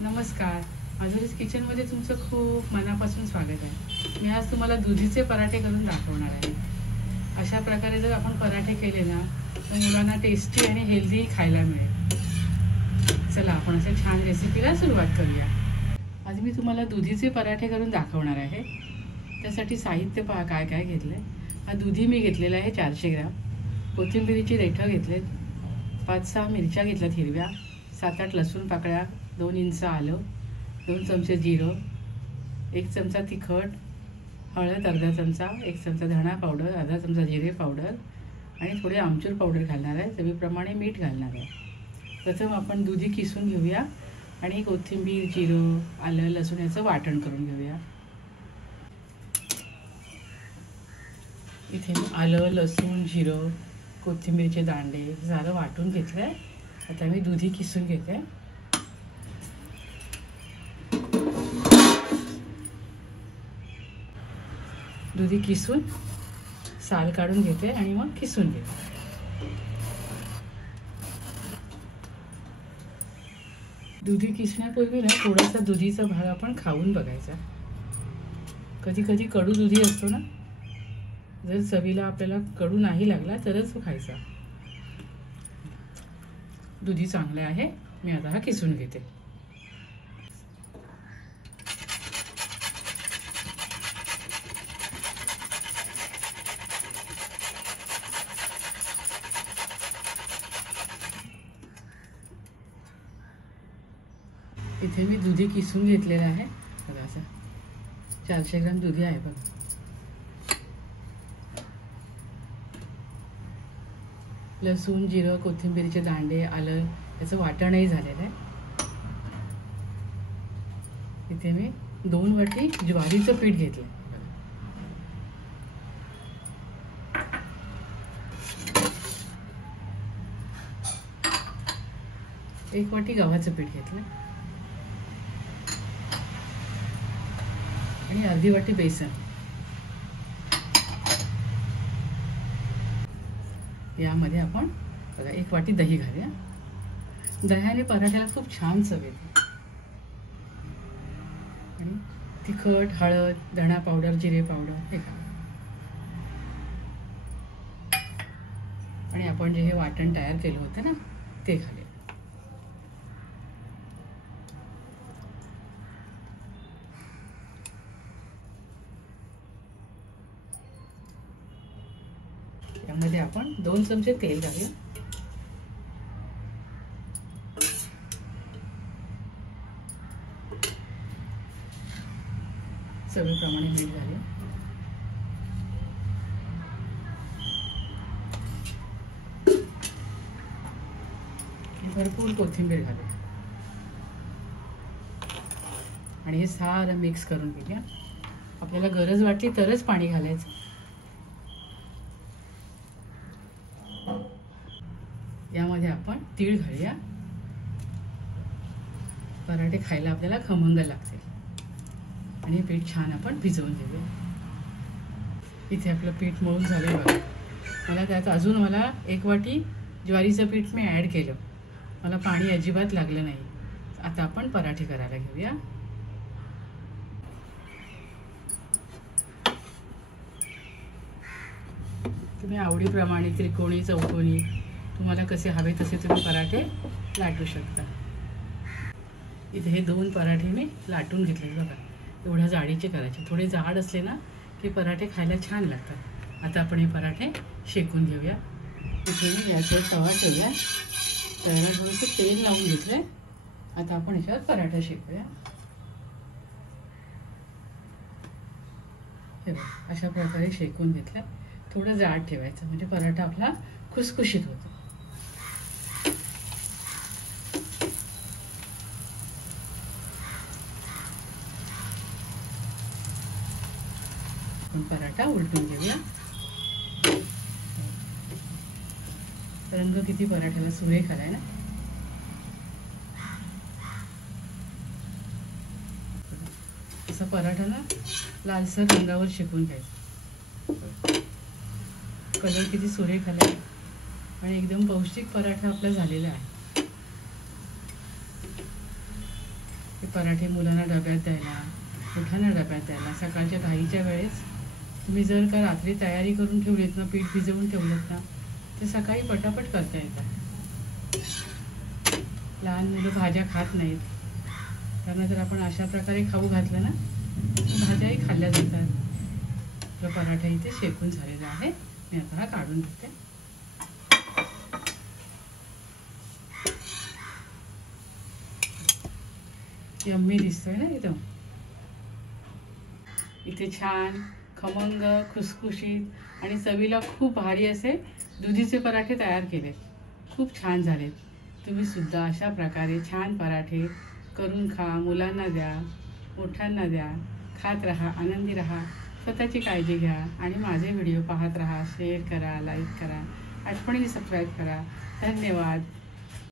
नमस्कार, माधुरीज किचनमध्ये तुमचं खूप मनापासून स्वागत आहे। मी आज तुम्हाला दुधीचे पराठे करून दाखवणार आहे। अशा प्रकारे जर आपण पराठे केले ना तर मुलांना टेस्टी आणि हेल्दी खायला मिळेल। चला आपण अशा छान रेसिपीला सुरुवात करूया। आज मी तुम्हाला दुधीचे पराठे करून दाखवणार आहे। त्यासाठी साहित्य पहा काय काय घेतले। हा दुधी मी घेतलेला आहे 400 ग्रॅम, कोथिंबीरीची देठं घेतलेत, 5-6 मिरच्या घेतल्यात हिरव्या, 7-8 लसूण पाकळ्या, 2 इंच आलं, 2 चमचे जिरं, 1 चमचा तिखट, हळद अर्धा चमचा, 1 चमचा धणा पावडर, अर्धा चमचा जिरे पावडर आणि थोडे आमचूर पावडर घालणार आहे। चवीप्रमाणे मीठ घालणार आहे। प्रथम आपण दुधी किसून घेऊया आणि कोथिंबीर, जिरं, आलं, लसूण याचं वाटण करून घेऊया। इथे आलं, लसूण, जिरं, कोथिंबीरचे दांडे सारं वाटून घेतलं आहे। आता मी दुधी किसून घेते। दुधी किसून साल काढून घेते आणि मग किसून घेते। दुधी किसण्यापूर्वी ना थोडासा दुधीचा भाग आपण खाऊन बघायचा। कधी कधी कडू दुधी असतो ना, जर चवीला आपल्याला कडू नाही लागला तरच खायचा। दुधी चांगले आहे। मी आता हा किसून घेते। इथे मी दुधी किसून घेतलेला आहे। बघा असं 400 ग्रॅम दुधी आहे बघा। लसूण, जिरं, कोथिंबीरचे दांडे, आलं याचं वाटणही झालेलं आहे। इथे मी 2 वाटी ज्वारीचं पीठ घेतलं। 1 वाटी गव्हाचं पीठ घेतलं आणि अर्धी वाटी बेसन। यामध्ये आपण बघा 1 वाटी दही घालूया। दह्याने पराठ्याला खूप छान चव येते। आणि तिखट, हळद, धणा पावडर, जिरे पावडर हे घालू आणि आपण जे हे वाटण तयार केलं होतं ना ते घालूया। यामध्ये आपण 2 चमचे तेल घालूया। चवीप्रमाणे मीठ घालूया। भरपूर कोथिंबीर घालूया आणि हे सारं मिक्स करून घेऊया। आपल्याला गरज वाटली तरच पाणी घालायचं। यामध्ये आपण तीळ घालूया। पराठे खायला आपल्याला खमंग लागते। आणि पीठ छान आपण भिजवून घेऊया। इथे आपलं पीठ मळून झालं बघा। मला त्यात अजून 1 वाटी ज्वारीचं पीठ मी ॲड केलं। मला पाणी अजिबात लागलं नाही। आता आपण पराठे करायला घेऊया। तुम्ही आवडीप्रमाणे त्रिकोणी, चौकोनी तुम्हाला कसे हवे तसे तुम्ही पराठे लाटू शकता। इथे हे 2 पराठे मी लाटून घेतले बघा। एवढ्या जाडीचे करायचे। थोडे जाड असले ना की पराठे खायला छान लागतात। आता आपण हे पराठे शेकून घेऊया। इथे मी गॅसवर तवा ठेवूया। तव्याला थोडंसं तेल लावून घेतलंय। आता आपण याच्यावर पराठा शेकूया। हे बघा अशा प्रकारे शेकून घेतलं। थोडं जाड ठेवायचं म्हणजे पराठा आपला खुसखुशीत होतो। आपण पराठा उलटून घेऊया। रंग किती पराठ्याला सुरेख आलाय ना। असा पराठा ना लालसर रंगावर शेकून घ्यायचा। कलर किती सुरेख आलाय आणि एकदम पौष्टिक पराठा आपला झालेला आहे। हे पराठे मुलांना डब्यात द्यायला, मोठ्यांना डब्यात द्यायला, सकाळच्या घाईच्या वेळेस तुम्ही जर का रात्री तयारी करून ठेवलीत ना, पीठ भिजवून ठेवलेत ना, तर सकाळी पटापट करता येतात. लहान मुलं भाज्या खात नाहीत, त्यांना जर आपण अशा प्रकारे खाऊ घातलं ना, भाज्याही खाल्ल्या जातात. आपला पराठा इथे शेकून झालेला आहे. मी आता हा काढून घेते. यम्मी दिसतोय ना एकदम. इथे छान खमंग, खुसखुशीत आणि चवीला खूप भारी असे दुधीचे पराठे तयार केलेत. खूप छान झालेत. तुम्ही सुद्धा अशा प्रकारे छान पराठे करून खा, मुलांना द्या, मोठ्यांना द्या. खात राहा, आनंदी राहा, स्वतःची काळजी घ्या आणि माझे व्हिडिओ पाहत राहा. शेअर करा, लाईक करा, आठवणीने सबस्क्राईब करा. धन्यवाद.